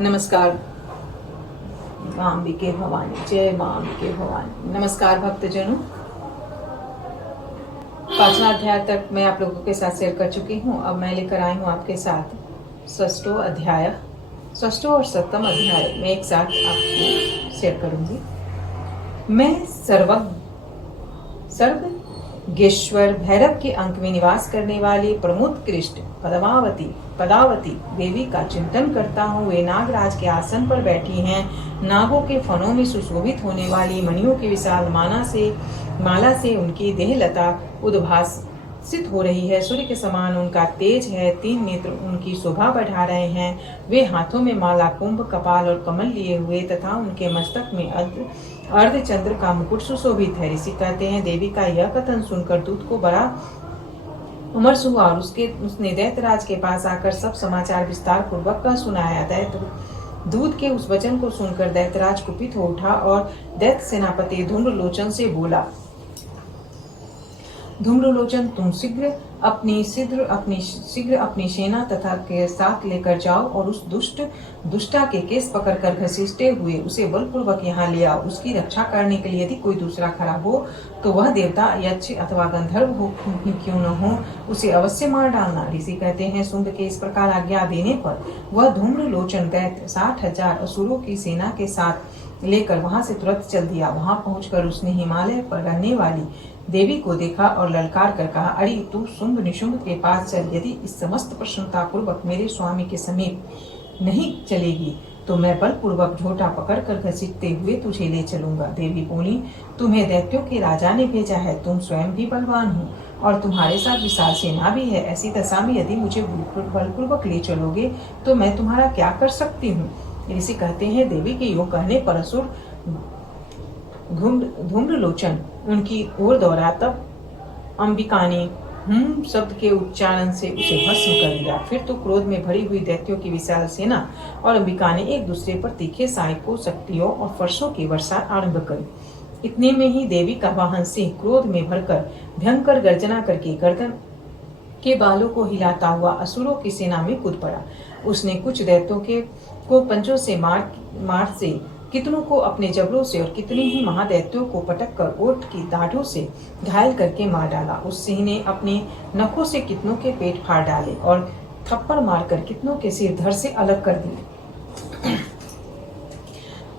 नमस्कार मां अंबिके भवानी, जय मां अंबिके भवानी। नमस्कार भक्तजनों, 5वां अध्याय तक मैं आप लोगों के साथ शेयर कर चुकी हूँ। अब मैं लेकर आई हूँ आपके साथ षष्ठो और 7वां अध्याय में एक साथ आपको शेयर करूंगी। मैं सर्वज्ञेश्वर भैरव के अंक में निवास करने वाली प्रमोदकृष्ट पदावती देवी का चिंतन करता हूँ। वे नागराज के आसन पर बैठी हैं। नागों के फनों में सुशोभित होने वाली मणियों की विशाल माला से उनकी देहलता उद्भासित हो रही है। सूर्य के समान उनका तेज है। 3 नेत्र उनकी शोभा बढ़ा रहे हैं। वे हाथों में माला, कुंभ, कपाल और कमल लिए हुए तथा उनके मस्तक में अर्धचंद्र का मुकुट सुशोभित है। ऋषि कहते हैं, देवी का यह कथन सुनकर दूत को बड़ा उमर्ष हुआ और उसने दैत्यराज के पास आकर सब समाचार विस्तार पूर्वक कह सुनाया। दूत के उस वचन को सुनकर दैत्यराज कुपित हो उठा और दैत्य सेनापति धूम्रलोचन से बोला, धूम्रलोचन, तुम शीघ्र अपनी सेना तथा के साथ लेकर जाओ और उस दुष्टा के केस पकड़कर घसीटते हुए उसे बलपूर्वक यहाँ ले आओ। उसकी रक्षा करने के लिए यदि कोई दूसरा खड़ा हो तो वह देवता, यक्ष अथवा गंधर्व हो क्यों न हो, उसे अवश्य मार डालना। ऋषि कहते हैं, शुंभ के इस प्रकार आज्ञा देने पर वह धूम्रलोचन दैत्य 60,000 असुरों की सेना के साथ लेकर वहां से तुरंत चल दिया। वहां पहुंचकर उसने हिमालय पर रहने वाली देवी को देखा और ललकार कर कहा, अरे तू शुंभ निशुंभ के पास चल। यदि इस समस्त प्रसन्नता पूर्वक मेरे स्वामी के समीप नहीं चलेगी तो मैं बलपूर्वक झोटा पकड़कर घसीटते हुए तुझे ले चलूंगा। देवी बोली, तुम्हें दैत्यों के राजा ने भेजा है। तुम स्वयं भी बलवान हो और तुम्हारे साथ विशाल सेना भी है। ऐसी दशा में यदि मुझे बलपूर्वक ले चलोगे तो मैं तुम्हारा क्या कर सकती हूँ। ऋषि कहते हैं, देवी के योग कहने पर असुर धूम्रलोचन उनकी ओर दौड़ा। तब अंबिका ने शब्द के उच्चारण से उसे भस्म कर दिया। फिर तो क्रोध में भरी हुई दैत्यों की विशाल सेना और अंबिका ने एक दूसरे पर तीखे सहायकों, शक्तियों और फर्शों की वर्षा आरंभ करी। इतने में ही देवी का वाहन सिंह क्रोध में भरकर भयंकर गर्जना करके गर्दन के बालों को हिलाता हुआ असुरों की सेना में कूद पड़ा। उसने कुछ दैत्यों को पंजों से मार से, कितनों को अपने जबड़ों से और कितने ही महादैत्यों को पटक कर ओठ की दाढ़ों से घायल करके मार डाला। उस सिंह ने अपने नखों से कितनों के पेट फाड़ डाले और थप्पड़ मारकर कितनों के सिर धड़ से अलग कर दिए।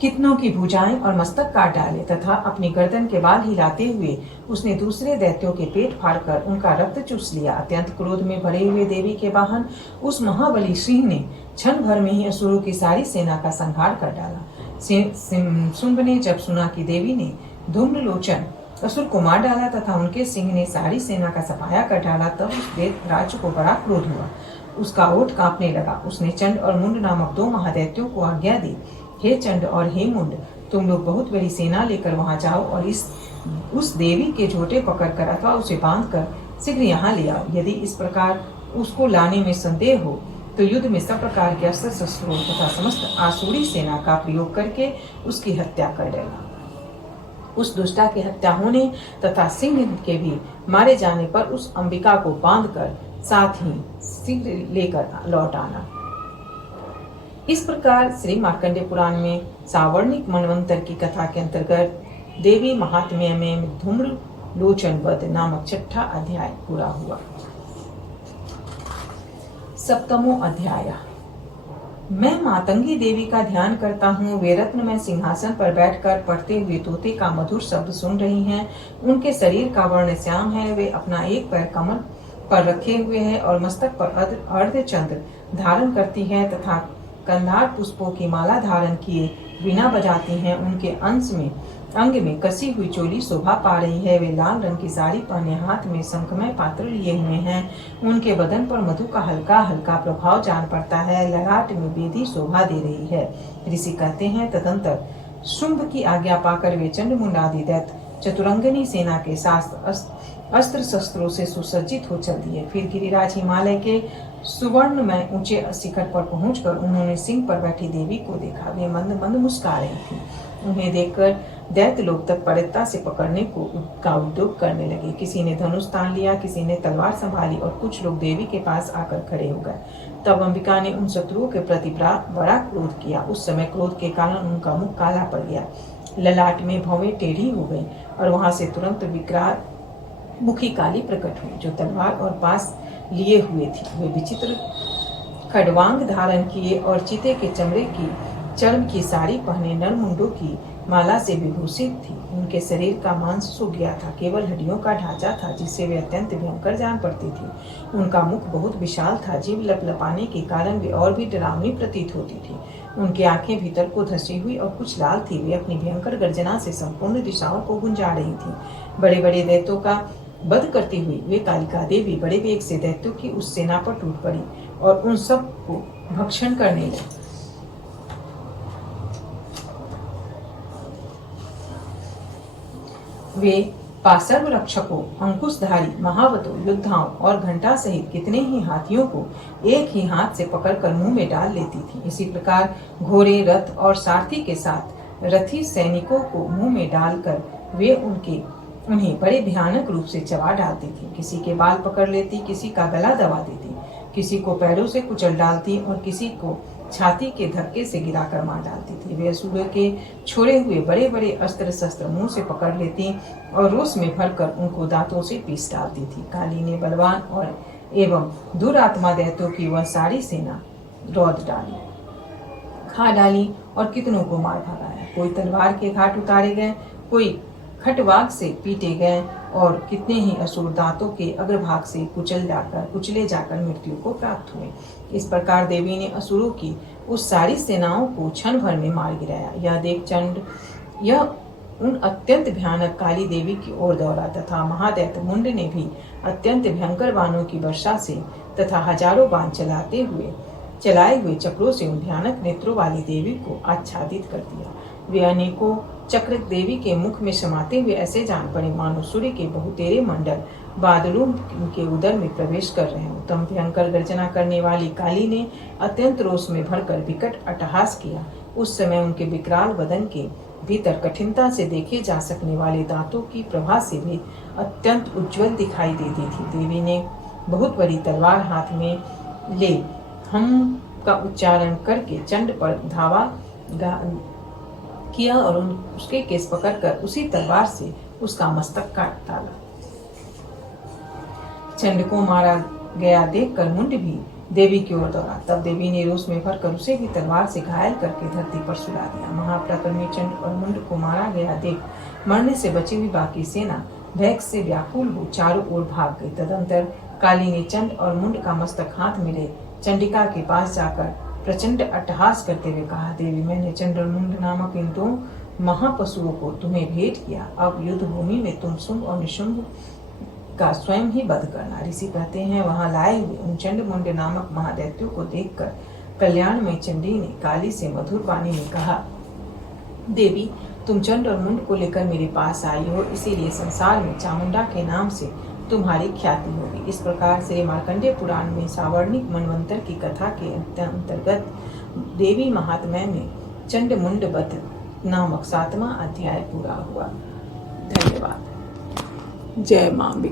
कितनों की भुजाएं और मस्तक काट डाले तथा अपनी गर्दन के बाल हिलाते हुए उसने दूसरे दैत्यों के पेट फाड़कर उनका रक्त चूस लिया। अत्यंत क्रोध में भरे हुए देवी के वाहन उस महाबली सिंह ने क्षण भर में ही असुरों की सारी सेना का संहार कर डाला। शुंभ ने जब सुना कि देवी ने धूम्रलोचन असुर को मार डाला तथा उनके सिंह ने सारी सेना का सफाया कर डाला, तब उस दैत्यराज को बड़ा क्रोध हुआ। उसका ओठ कांपने लगा। उसने चंड और मुंड नामक 2 महादैत्यों को आज्ञा दी, हे चंड और हे मुंड, तुम लोग बहुत बड़ी सेना लेकर वहां जाओ और उस देवी के झोटे पकड़कर अथवा उसे बांधकर शीघ्र यहाँ ले आओ। यदि इस प्रकार उसको लाने में संदेह हो तो युद्ध में सब प्रकार के अस्त्र शस्त्रों तथा समस्त आसुरी सेना का प्रयोग करके उसकी हत्या कर देना। उस दुष्टा की हत्या होने तथा सिंह के भी मारे जाने पर उस अंबिका को बांधकर साथ ही शीघ्र लेकर लौट आना। इस प्रकार श्री मार्कंडेय पुराण में सावर्णिक मनवंतर की कथा के अंतर्गत देवी महात्म्य में धूम्रलोचन वध नामक 6वां अध्याय पूरा हुआ। 7वां अध्याय। मैं मातंगी देवी का ध्यान करता हूँ। वे रत्नमय सिंहासन पर बैठकर पढ़ते हुए तोते का मधुर शब्द सुन रही हैं। उनके शरीर का वर्ण श्याम है। वे अपना एक पैर कमल पर रखे हुए हैं और मस्तक पर अर्धचंद्र धारण करती है तथा कंधार पुष्पों की माला धारण किए वीणा बजाती हैं। उनके अंग में कसी हुई चोली शोभा पा रही है। वे लाल रंग की साड़ी पहने हाथ में शंखमय पात्र लिए हुए हैं। उनके बदन पर मधु का हल्का हल्का प्रभाव जान पड़ता है। ललाट में बेदी शोभा दे रही है। ऋषि कहते हैं, तदंतर शुंभ की आज्ञा पाकर वे चंडमुंड आदि दैत्य चतुरंगिनी सेना के साथ अस्त्र शस्त्रों से सुसज्जित हो चल दिए। फिर गिरिराज हिमालय के सुवर्ण में ऊंचे शिखर पर पहुंचकर उन्होंने सिंह पर बैठी देवी को देखा। वे मंद मंद मुस्कुरा रही थी। उन्हें देखकर दैत्य लोग तत्परता से पकड़ने का उद्योग करने लगे। किसी ने धनुष तान लिया, किसी ने तलवार संभाली और कुछ लोग देवी के पास आकर खड़े हो गए। तब अंबिका ने उन शत्रुओं के प्रति बड़ा क्रोध किया। उस समय क्रोध के कारण उनका मुख काला पड़ गया, ललाट में भौवें टेढ़ी हो गई और वहां से तुरंत विकराल मुखी काली प्रकट हुई, जो तलवार और पास लिए हुए थी। वे विचित्र खड़वांग धारण किए और चीते के चमड़े की चर्म की साड़ी पहने नरमुंडों की माला से विभूषित थी। उनके शरीर का मांस सूख गया था, केवल हड्डियों का ढांचा था जिससे वे अत्यंत भयंकर जान पड़ती थी। उनका मुख बहुत विशाल था, जीभ लपलपाने के कारण वे और भी डरावनी प्रतीत होती थी। उनकी आंखें भीतर को धसी हुई और कुछ लाल थी। वे अपनी भयंकर गर्जना से संपूर्ण दिशाओं को गुंजा रही थी। बड़े बड़े दैत्यों का वध करती हुई वे कालिका देवी बड़े वेग से दैत्यों की उस सेना पर टूट पड़ी और उन सब को भक्षण करने लगी। वे पार्श्व रक्षकों, अंकुशधारी, महावतों, योद्धाओं और घंटा सहित कितने ही हाथियों को एक ही हाथ से पकड़कर मुंह में डाल लेती थी। इसी प्रकार घोड़े, रथ और सारथी के साथ रथी सैनिकों को मुंह में डालकर वे उन्हें बड़े भयानक रूप से चबा डालती थी। किसी के बाल पकड़ लेती, किसी का गला दबा देती, किसी को पैरों से कुचल डालती और किसी को छाती के धक्के से गिराकर मार डालती थी। वे असुरों के छोड़े हुए बड़े बड़े अस्त्र शस्त्र मुंह से पकड़ लेती और रोष में भरकर उनको दांतों से पीस डालती थी। काली ने बलवान और एवं दुरात्मा दैत्यों की वह सारी सेना रौंद डाली, खा डाली और कितनों को मार भगाया। कोई तलवार के घाट उतारे गए, कोई खटवाग से पीटे गए और कितने ही असुर दांतों के अग्रभाग से कुचले जाकर मृत्यु को प्राप्त हुए। इस प्रकार देवी ने असुरों की उस सारी सेनाओं को क्षण भर में मार गिराया। यह देख चंड यह उन अत्यंत भयानक काली देवी की ओर दौड़ा तथा महादैत्य मुंड ने भी अत्यंत भयंकर बाणों की वर्षा से तथा हजारों बाण चलाए हुए चक्रों से उन भयानक नेत्रों वाली देवी को आच्छादित कर दिया। वे अनेकों चक्र देवी के मुख में समाते हुए ऐसे जान पड़े मानो सूर्य के बहुतेरे मंडल बादलों के उदर में प्रवेश कर रहे हों। तम भयंकर गर्जना करने वाली काली ने अत्यंत रोष में भरकर विकट अट्टहास किया। उस समय उनके विकराल बदन के भीतर कठिनता से देखे जा सकने वाले दांतों की प्रभा से भी अत्यंत उज्जवल दिखाई देती थी। देवी ने बहुत बड़ी तलवार हाथ में ले हम का उच्चारण करके चंड पर धावा किया और उसके केस पकड़कर उसी तलवार से उसका मस्तक काट डाला। चंड को मारा गया देखकर मुंड भी देवी की ओर दौड़ा। तब देवी ने रोष में भरकर उसे भी तलवार से घायल करके धरती पर सुला दिया। महापराक्रमी चंड और मुंड को मारा गया देख मरने से बची हुई बाकी सेना भय से व्याकुल हो चारों ओर भाग गई। तदंतर काली ने चंड और मुंड का मस्तक हाथ में ले चंडिका के पास जाकर प्रचंड अट्टहास करते हुए कहा, देवी मैंने चंड और मुंड नामक इन दो महापशुओं को तुम्हें भेंट किया। अब युद्ध भूमि में तुम शुंभ और निशुंभ का स्वयं ही वध करना। ऋषि कहते हैं वहां लाए हुए उन चंड मुंड नामक महादैत्यों को देखकर कल्याणमय चंडी ने काली से मधुर वाणी में कहा, देवी तुम चंड और मुंड को लेकर मेरे पास आई हो, इसीलिए संसार में चामुंडा के नाम से तुम्हारी ख्याति होगी। इस प्रकार से मार्कंडेय पुराण में सावर्णिक मनवंतर की कथा के अंतर्गत देवी महात्म्य में चंड मुंड वध नामक 7वां अध्याय पूरा हुआ। धन्यवाद। जय मां।